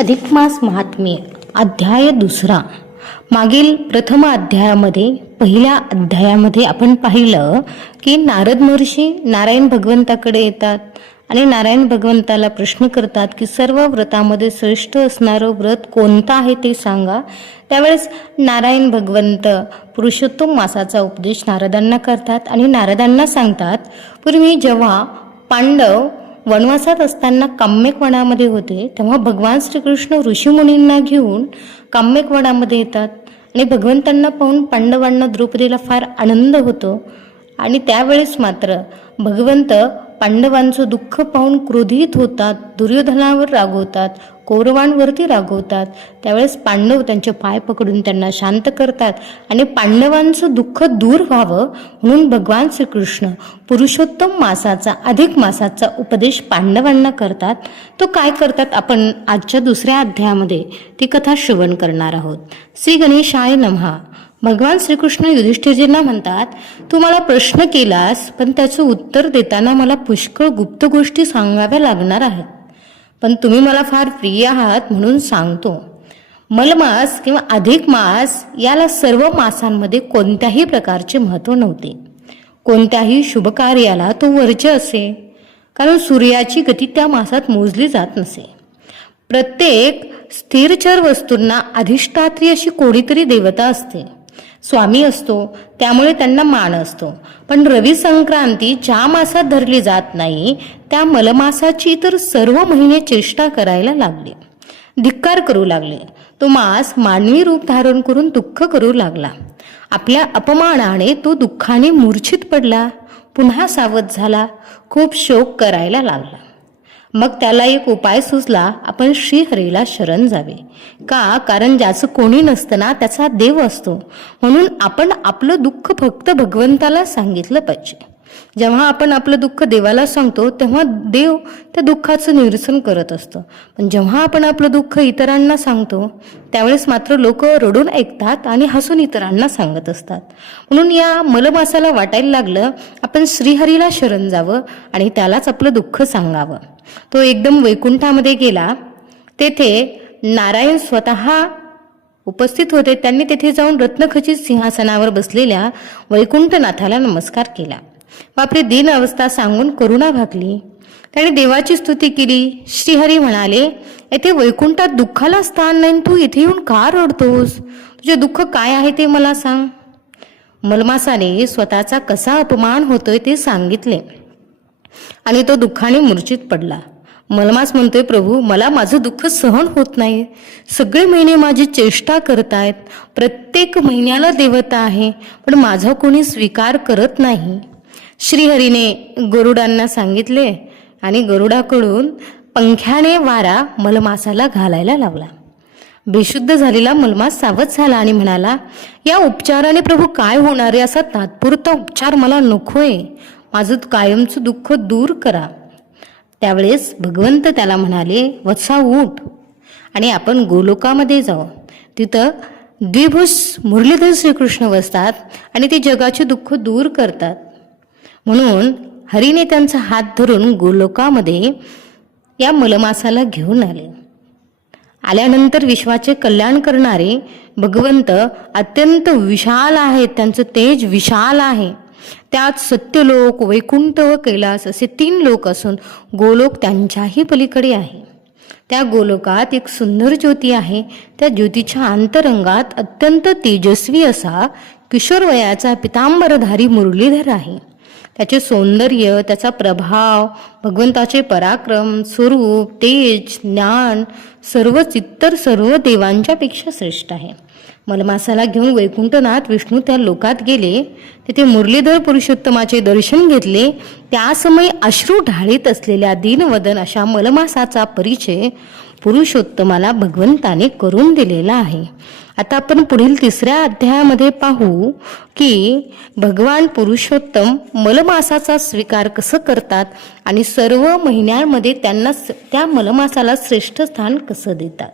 अधिक मास महात्म्य अध्याय दुसरा. मागील प्रथम अध्यायामध्ये पहिल्या अध्यायामध्ये आपण पाहिलं की नारद महर्षी नारायण भगवंताकडे येतात आणि नारायण भगवंताला प्रश्न करतात की सर्व व्रतामध्ये श्रेष्ठ असणारं व्रत कोणतं आहे ते सांगा. त्यावेळेस नारायण भगवंत पुरुषोत्तम मासाचा उपदेश नारदांना करतात आणि नारदांना सांगतात, पूर्वी जेव्हा पांडव वनवासात असताना काम्यक वनामध्ये होते तेव्हा भगवान श्रीकृष्ण ऋषीमुनींना घेऊन काम्यक वनामध्ये येतात आणि भगवंतांना पाहून पांडवांना द्रौपदीला फार आनंद होतो. आणि त्यावेळेस मात्र भगवंत पांडवांचं दुःख पाहून क्रोधित होतात, दुर्योधनावर रागवतात, कौरवांवरती रागवतात. त्यावेळेस पांडव त्यांचे पाय पकडून त्यांना शांत करतात आणि पांडवांचं दुःख दूर व्हावं म्हणून भगवान श्रीकृष्ण पुरुषोत्तम मासाचा अधिक मासाचा उपदेश पांडवांना करतात. तो काय करतात आपण आजच्या दुसऱ्या अध्यायामध्ये ती कथा श्रवण करणार आहोत. श्री गणेशाय नमः. भगवान श्रीकृष्ण युधिष्ठिरजींना म्हणतात, तू मला प्रश्न केलास पण त्याचं उत्तर देताना मला पुष्कळ गुप्त गोष्टी सांगाव्या लागणार आहेत, पण तुम्ही मला फार प्रिय आहात म्हणून सांगतो. मलमास किंवा अधिक मास याला सर्व मासांमध्ये कोणत्याही प्रकारचे महत्त्व नव्हते. कोणत्याही शुभ कार्याला तो वर्ज्य असे, कारण सूर्याची गती त्या मासात मोजली जात नसे. प्रत्येक स्थिरचर वस्तूंना अधिष्ठात्री अशी कोणीतरी देवता असते, स्वामी असतो, त्यामुळे त्यांना मान असतो. पण रवी संक्रांती ज्या मासात धरली जात नाही त्या मलमासाची तर सर्व महिने चेष्टा करायला लागले, धिक्कार करू लागले. तो मास मानवी रूप धारण करून दुःख करू लागला. आपल्या अपमानाने तो दुःखाने मूर्छित पडला, पुन्हा सावध झाला, खूप शोक करायला लागला. मग त्याला एक उपाय सुचला, आपण श्रीहरीला शरण जावे. का? कारण ज्याचं कोणी नसताना त्याचा देव असतो, म्हणून आपण आपलं दुःख फक्त भगवंताला सांगितलं पाहिजे. जेव्हा आपण आपलं दुःख देवाला सांगतो तेव्हा देव त्या दुःखाचं निरसन करत असतो. पण जेव्हा आपण आपलं दुःख इतरांना सांगतो त्यावेळेस मात्र लोक रडून ऐकतात आणि हसून इतरांना सांगत असतात. म्हणून या मलमासाला वाटायला लागलं आपण श्रीहरीला शरण जावं आणि त्यालाच आपलं दुःख सांगावं. तो एकदम वैकुंठामध्ये गेला. तेथे नारायण स्वतः उपस्थित होते. त्यांनी तेथे जाऊन रत्नखचित सिंहासनावर बसलेल्या वैकुंठनाथाला नमस्कार केला. बापरे, दीन अवस्था सांगून करुणा भागली. त्याने देवाची स्तुती केली. श्रीहरी म्हणाले, येथे वैकुंठात दुःखाला स्थान नाही, तू इथे येऊन का रडतोस? तुझे दुःख काय आहे ते मला सांग. मलमासाने स्वतःचा कसा अपमान होतोय ते सांगितले आणि तो दुःखाने मूर्छित पडला. मलमास म्हणतोय, प्रभू मला माझं दुःख सहन होत नाही. सगळे महिने माझी चेष्टा करतायत, प्रत्येक महिन्याला देवता आहे, पण माझा कोणी स्वीकार करत नाही. श्रीहरीने गरुडांना सांगितले आणि गरुडाकडून पंख्याने वारा मलमासाला घालायला लावला. बेशुद्ध झालेला मलमास सावध झाला आणि म्हणाला, या उपचाराने प्रभू काय होणार आहे? असा तात्पुरता उपचार मला नकोय, माझं कायमचं दुःख दूर करा. त्यावेळेस भगवंत त्याला म्हणाले, वत्सा उठ आणि आपण गोलोकामध्ये जाऊ. तिथं द्विभुज मुरलीधर श्रीकृष्ण बसतात आणि ते जगाचे दुःख दूर करतात. म्हणून हरीने त्यांचा हात धरून गोलोकामध्ये या मलमासाला घेऊन आले. आल्यानंतर विश्वाचे कल्याण करणारे भगवंत अत्यंत विशाल आहेत, त्यांचं तेज विशाल आहे. त्यात सत्यलोक, वैकुंठ व कैलास असे 3 लोक असून गोलोक त्यांच्याही पलीकडे आहे. त्या गोलोकात एक सुंदर ज्योती आहे. त्या ज्योतीच्या अंतरंगात अत्यंत तेजस्वी असा किशोरवयाचा पितांबरधारी मुरलीधर आहे. त्याचे सौंदर्य, त्याचा प्रभाव, भगवंताचे पराक्रम, स्वरूप, तेज, ज्ञान सर्वच इतर सर्व देवांच्या पेक्षा श्रेष्ठ आहे. मलमासाला घेऊन वैकुंठनाथ विष्णू त्या लोकात गेले. तिथे मुरलीधर पुरुषोत्तमाचे दर्शन घेतले. त्यासमयी अश्रू ढाळीत असलेल्या दीनवदन अशा मलमासाचा परिचय पुरुषोत्तमाला भगवंताने करून दिलेला आहे. आता आपण पुढील 3ऱ्या अध्यायामध्ये पाहू की भगवान पुरुषोत्तम मलमासाचा स्वीकार कसं करतात आणि सर्व महिन्यांमध्ये त्यांना त्या मलमासाला श्रेष्ठ स्थान कसं देतात.